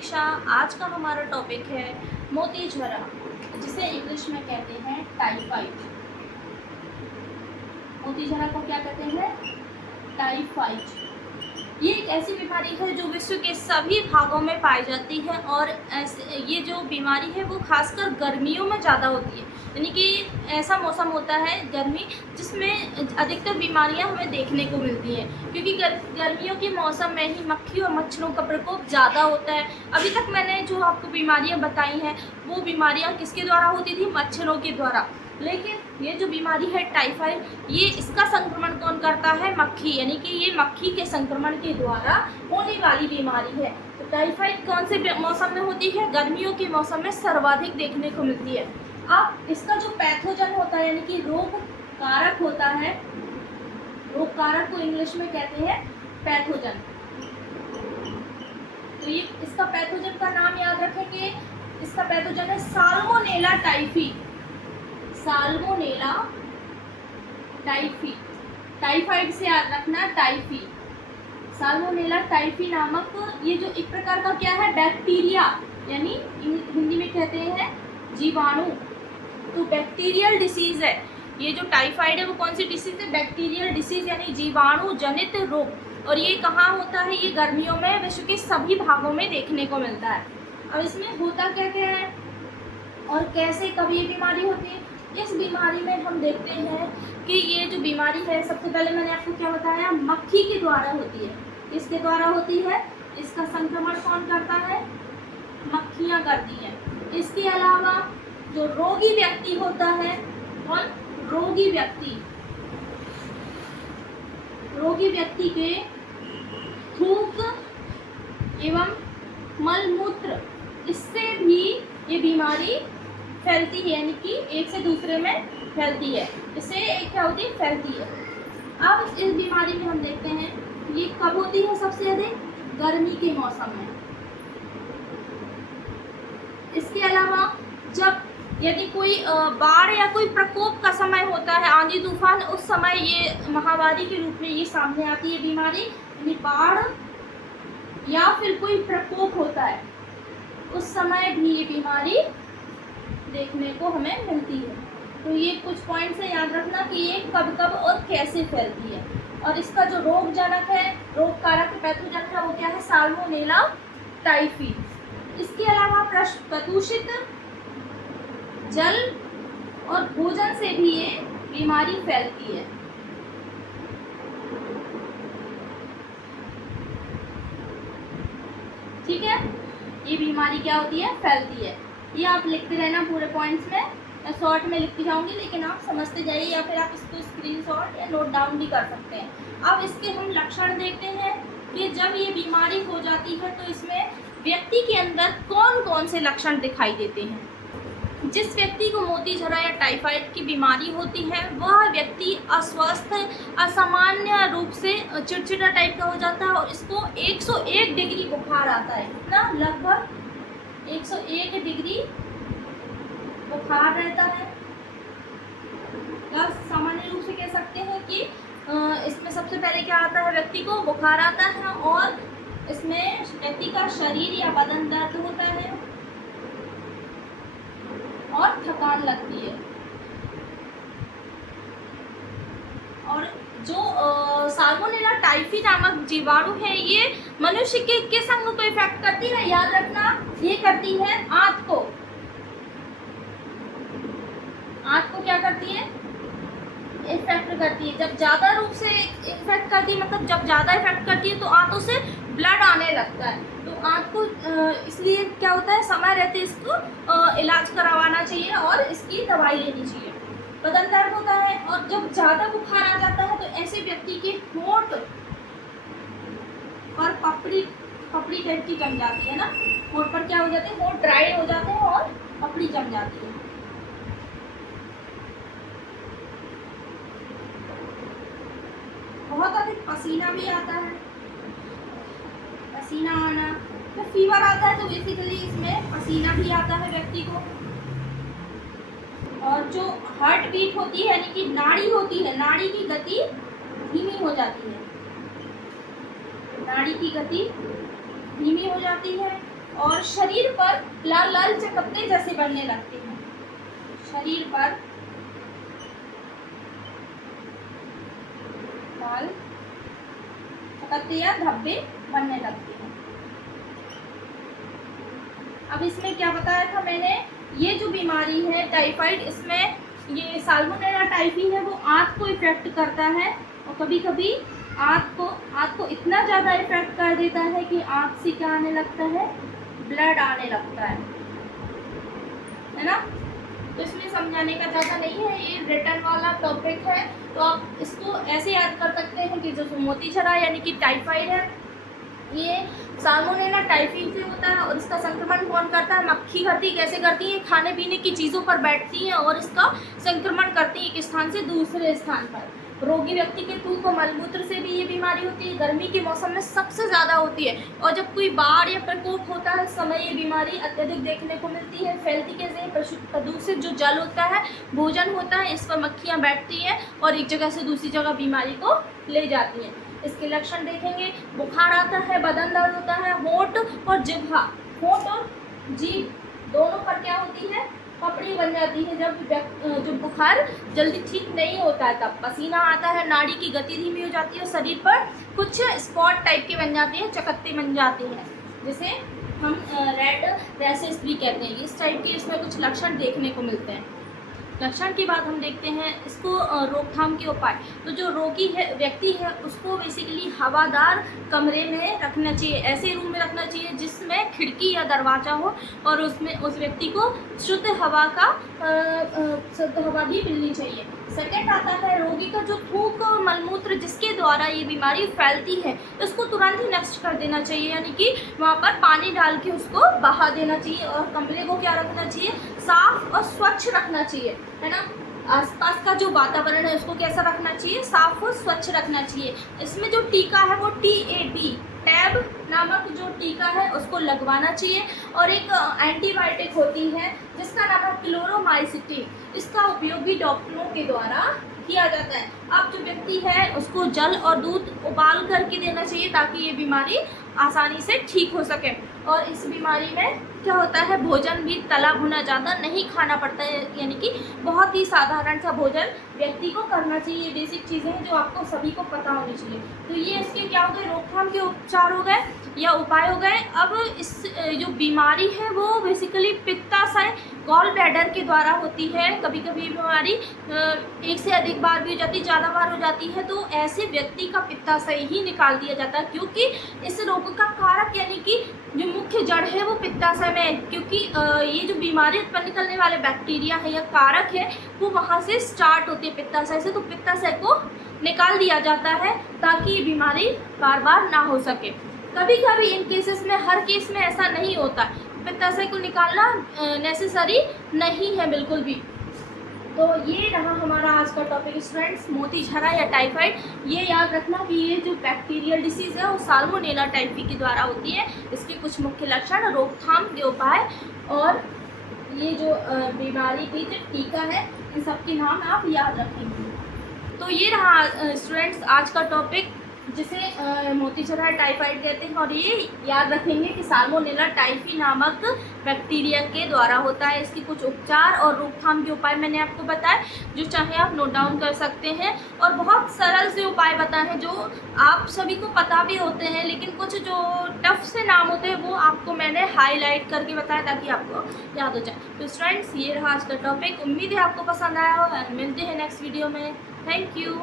दीक्षा। आज का हमारा टॉपिक है मोती झरा, जिसे इंग्लिश में कहते हैं टाइफाइड। मोती झरा को क्या कहते हैं? टाइफाइड। ये एक ऐसी बीमारी है जो विश्व के सभी भागों में पाई जाती है और ये जो बीमारी है वो खासकर गर्मियों में ज़्यादा होती है। यानी कि ऐसा मौसम होता है गर्मी जिसमें अधिकतर बीमारियां हमें देखने को मिलती हैं, क्योंकि गर्मियों के मौसम में ही मक्खी और मच्छरों का प्रकोप ज़्यादा होता है। अभी तक मैंने जो आपको बीमारियां बताई हैं वो बीमारियां किसके द्वारा होती थी? मच्छरों के द्वारा। लेकिन ये जो बीमारी है टाइफाइड, ये इसका संक्रमण कौन करता है? मक्खी। यानी कि ये मक्खी के संक्रमण के द्वारा होने वाली बीमारी है। तो टाइफाइड कौन से मौसम में होती है? गर्मियों के मौसम में सर्वाधिक देखने को मिलती है। अब इसका जो पैथोजन होता है यानी कि रोग कारक होता है, रोग कारक को इंग्लिश में कहते हैं पैथोजन। तो ये इसका पैथोजन का नाम याद रखेंगे। इसका पैथोजन है salmonella typhi. Salmonella typhi, typhoid से याद रखना टाइफी। साल्मोनेला टाइफी नामक ये जो एक प्रकार का क्या है? बैक्टीरिया, यानी हिंदी में कहते हैं जीवाणु। तो बैक्टीरियल डिसीज है ये जो टाइफाइड है। वो कौन सी डिसीज है? बैक्टीरियल डिसीज, यानी जीवाणु जनित रोग। और ये कहाँ होता है? ये गर्मियों में विश्व के सभी भागों में देखने को मिलता है। अब इसमें होता क्या क्या है और कैसे कब ये बीमारी होती है? इस बीमारी में हम देखते हैं कि ये जो बीमारी है, सबसे पहले मैंने आपको क्या बताया? मक्खी के द्वारा होती है। किसके द्वारा होती है? इसका संक्रमण कौन करता है? मक्खियाँ करती हैं। इसके अलावा जो रोगी व्यक्ति होता है, कौन? रोगी व्यक्ति। रोगी व्यक्ति के थूक एवं मलमूत्र, इससे भी ये बीमारी फैलती है, यानी कि एक से दूसरे में फैलती है। इससे क्या होती है? फैलती है। अब इस बीमारी में हम देखते हैं ये कब होती है सबसे अधिक? गर्मी के मौसम में। इसके अलावा जब यदि कोई बाढ़ या कोई प्रकोप का समय होता है, आंधी तूफान, उस समय ये महामारी के रूप में ये सामने आती है बीमारी। यानी बाढ़ या फिर कोई प्रकोप होता है, उस समय भी ये बीमारी देखने को हमें मिलती है। तो ये कुछ पॉइंट्स है याद रखना कि ये कब कब और कैसे फैलती है। और इसका जो रोगजनक है, रोग कारक पैथोजन है, वो क्या है? Salmonella typhi. इसके अलावा प्रदूषित जल और भोजन से भी ये बीमारी फैलती है। ठीक है, ये बीमारी क्या होती है? फैलती है। ये आप लिखते रहना पूरे पॉइंट्स में। मैं शॉर्ट में लिखती जाऊंगी, लेकिन आप समझते जाइए, या फिर आप इसको स्क्रीनशॉट या नोट डाउन भी कर सकते हैं। अब इसके हम लक्षण देखते हैं कि जब ये बीमारी हो जाती है तो इसमें व्यक्ति के अंदर कौन कौन से लक्षण दिखाई देते हैं। जिस व्यक्ति को मोती झरा या टाइफाइड की बीमारी होती है वह व्यक्ति अस्वस्थ, असामान्य रूप से चिड़चिड़ा टाइप का हो जाता है और इसको 101 डिग्री बुखार आता है। कितना? लगभग 101 डिग्री बुखार रहता है। या सामान्य रूप से कह सकते हैं कि इसमें सबसे पहले क्या आता है? व्यक्ति को बुखार आता है और इसमें व्यक्ति का शरीर या बदन दर्द होता है और थकान लगती है। और जो साल्मोनेला टाइफी नामक जीवाणु है ये मनुष्य के किस अंग को इफेक्ट करती है? याद रखना, ये करती है आंत को। आंत को क्या करती है? इफेक्ट करती है। जब ज़्यादा रूप से इफेक्ट करती है, मतलब जब ज़्यादा इफेक्ट करती है तो आंतों से ब्लड आने लगता है। तो आंत को इसलिए क्या होता है? समय रहते इसको इलाज करवाना चाहिए और इसकी दवाई लेनी चाहिए। बदन दर्द होता है और जब ज़्यादा बुखार आ जाता है तो ऐसे व्यक्ति के होंठ और पपड़ी टाइप की जम जाती है ना। होंठ पर क्या हो जाते हैं? होंठ ड्राई हो जाते हैं और पपड़ी जम जाती है। बहुत अधिक पसीना भी आता है, पसीना आना। तो फीवर आता है तो बेसिकली इसमें पसीना भी आता है व्यक्ति को। और जो हार्ट बीट होती है, यानी कि नाड़ी होती है, नाड़ी की गति धीमी हो जाती है। नाड़ी की गति धीमी हो जाती है और शरीर पर लाल लाल चकत्ते जैसे बनने लगते हैं। शरीर पर लाल चकत्ते या धब्बे बनने लगते हैं। अब इसमें क्या बताया था मैंने, ये जो बीमारी है टाइफाइड, इसमें ये साल्मोनेला टाइफी है वो आंत को इफेक्ट करता है और कभी कभी आंत को इतना ज़्यादा इफेक्ट कर देता है कि आंत से क्या आने लगता है, ब्लड आने लगता है ना। तो इसमें समझाने का ज़्यादा नहीं है, ये रिटर्न वाला टॉपिक है, तो आप इसको ऐसे याद कर सकते हैं कि जो मोतीछरा यानी कि टाइफाइड है ये साल्मोनेला टाइफी से होता है और इसका संक्रमण कौन करता है, मक्खी करती है। कैसे करती है, खाने पीने की चीज़ों पर बैठती हैं और इसका संक्रमण करती है एक स्थान से दूसरे स्थान पर। रोगी व्यक्ति के थूक और मलमूत्र से भी ये बीमारी होती है। गर्मी के मौसम में सबसे ज़्यादा होती है और जब कोई बाढ़ या प्रकोप होता है समय ये बीमारी अत्यधिक देखने को मिलती है। फैलती कैसे, प्रदूषित जो जल होता है, भोजन होता है, इस पर मक्खियाँ बैठती हैं और एक जगह से दूसरी जगह बीमारी को ले जाती हैं। इसके लक्षण देखेंगे, बुखार आता है, बदन दर्द होता है, होंठ और जिह्वा, होंठ और जीभ दोनों पर क्या होती है, पपड़ी बन जाती है। जब बुखार जल्दी ठीक नहीं होता है तब पसीना आता है, नाड़ी की गति धीमी हो जाती है, शरीर पर कुछ स्पॉट टाइप के बन जाते हैं, चकत्ते बन जाते हैं, जिसे हम रेड रैशेस भी कहते हैं। इस टाइप के इसमें कुछ लक्षण देखने को मिलते हैं। लक्षण के बाद हम देखते हैं इसको रोकथाम के उपाय। तो जो रोगी है, व्यक्ति है, उसको बेसिकली हवादार कमरे में रखना चाहिए, ऐसे रूम में रखना चाहिए जिसमें खिड़की या दरवाज़ा हो और उसमें उस व्यक्ति को शुद्ध हवा भी मिलनी चाहिए। सेकंड आता है रोगी का जो थूक और मलमूत्र जिसके द्वारा ये बीमारी फैलती है उसको तुरंत ही नष्ट कर देना चाहिए, यानी कि वहाँ पर पानी डाल के उसको बहा देना चाहिए और कमरे को क्या रखना चाहिए, साफ और स्वच्छ रखना चाहिए, है ना। आसपास का जो वातावरण है उसको कैसा रखना चाहिए, साफ और स्वच्छ रखना चाहिए। इसमें जो टीका है वो टैब नामक जो टीका है उसको लगवाना चाहिए और एक एंटीबायोटिक होती है जिसका नाम है क्लोरोमाइसिटिन, इसका उपयोग भी डॉक्टरों के द्वारा किया जाता है। अब जो व्यक्ति है उसको जल और दूध उबाल करके देना चाहिए ताकि ये बीमारी आसानी से ठीक हो सके। और इस बीमारी में क्या होता है, भोजन भी तला भुना ज़्यादा नहीं खाना पड़ता है, यानी कि बहुत ही साधारण सा भोजन व्यक्ति को करना चाहिए। ये बेसिक चीज़ें हैं जो आपको सभी को पता होनी चाहिए। तो ये इसके क्या हो गए, रोकथाम के उपचार हो गए या उपाय हो गए। अब इस जो बीमारी है वो बेसिकली पित्ताशय गॉल ब्लैडर के द्वारा होती है। कभी कभी बीमारी एक से अधिक बार भी हो जाती है, ज़्यादा बार हो जाती है, तो ऐसे व्यक्ति का पित्ताशय ही निकाल दिया जाता है, क्योंकि इस रोग का कारक यानी कि जो मुख्य जड़ है वो पित्ताशय में है, क्योंकि ये जो बीमारी उत्पन्न करने वाले बैक्टीरिया है या कारक है वो वहाँ से स्टार्ट होती है, पित्ताशय से। तो पित्ताशय को निकाल दिया जाता है ताकि ये बीमारी बार बार ना हो सके। कभी कभी इन केसेस में, हर केस में ऐसा नहीं होता, पित्ताशय को निकालना नेसेसरी नहीं है बिल्कुल भी। तो ये रहा हमारा आज का टॉपिक स्टूडेंट्स, मोतीछरा या टाइफाइड। ये याद रखना कि ये जो बैक्टीरियल डिसीज़ है वो साल्मोनेला टाइफी के द्वारा होती है। इसके कुछ मुख्य लक्षण, रोकथाम के उपाय और ये जो बीमारी की जो टीका है, इन सब के नाम आप याद रखेंगे। तो ये रहा स्टूडेंट्स आज का टॉपिक, जिसे मोतीछरा टाइफाइड कहते हैं। और ये याद रखेंगे कि साल्मोनेला टाइफी नामक बैक्टीरिया के द्वारा होता है। इसके कुछ उपचार और रोकथाम के उपाय मैंने आपको बताए, जो चाहे आप नोट डाउन कर सकते हैं। और बहुत सरल से उपाय बताए हैं जो आप सभी को पता भी होते हैं, लेकिन कुछ जो टफ से नाम होते हैं वो आपको मैंने हाईलाइट करके बताया ताकि आपको याद हो जाए। तो स्टूडेंट्स ये रहा आज का टॉपिक, उम्मीद है आपको पसंद आया हो। मिलते हैं नेक्स्ट वीडियो में। Thank you.